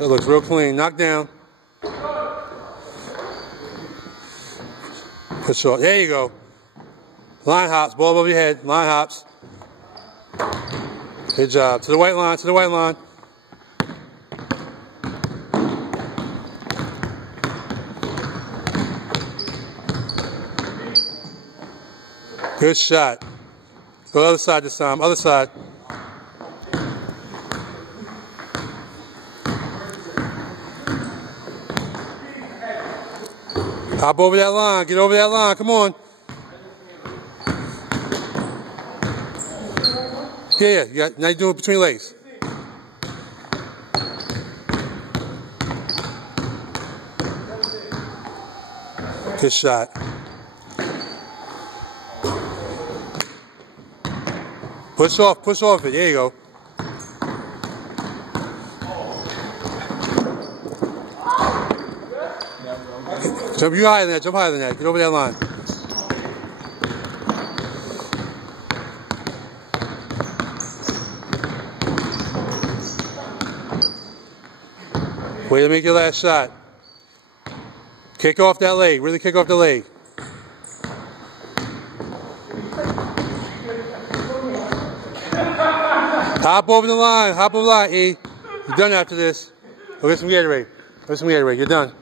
That looks real clean. Knock down. Push short. There you go. Line hops. Ball above your head. Line hops. Good job. To the white line. To the white line. Good shot. Go other side this time. Other side. Hop over that line. Get over that line. Come on. Yeah. Now you're doing it between legs. Good shot. Push off it. There you go. Jump you higher than that. Jump higher than that. Get over that line. Way to make your last shot. Kick off that leg. Really kick off the leg. Hop over the line. Hop over the line, E. You're done after this. Go get some Gatorade. Go get some Gatorade. You're done.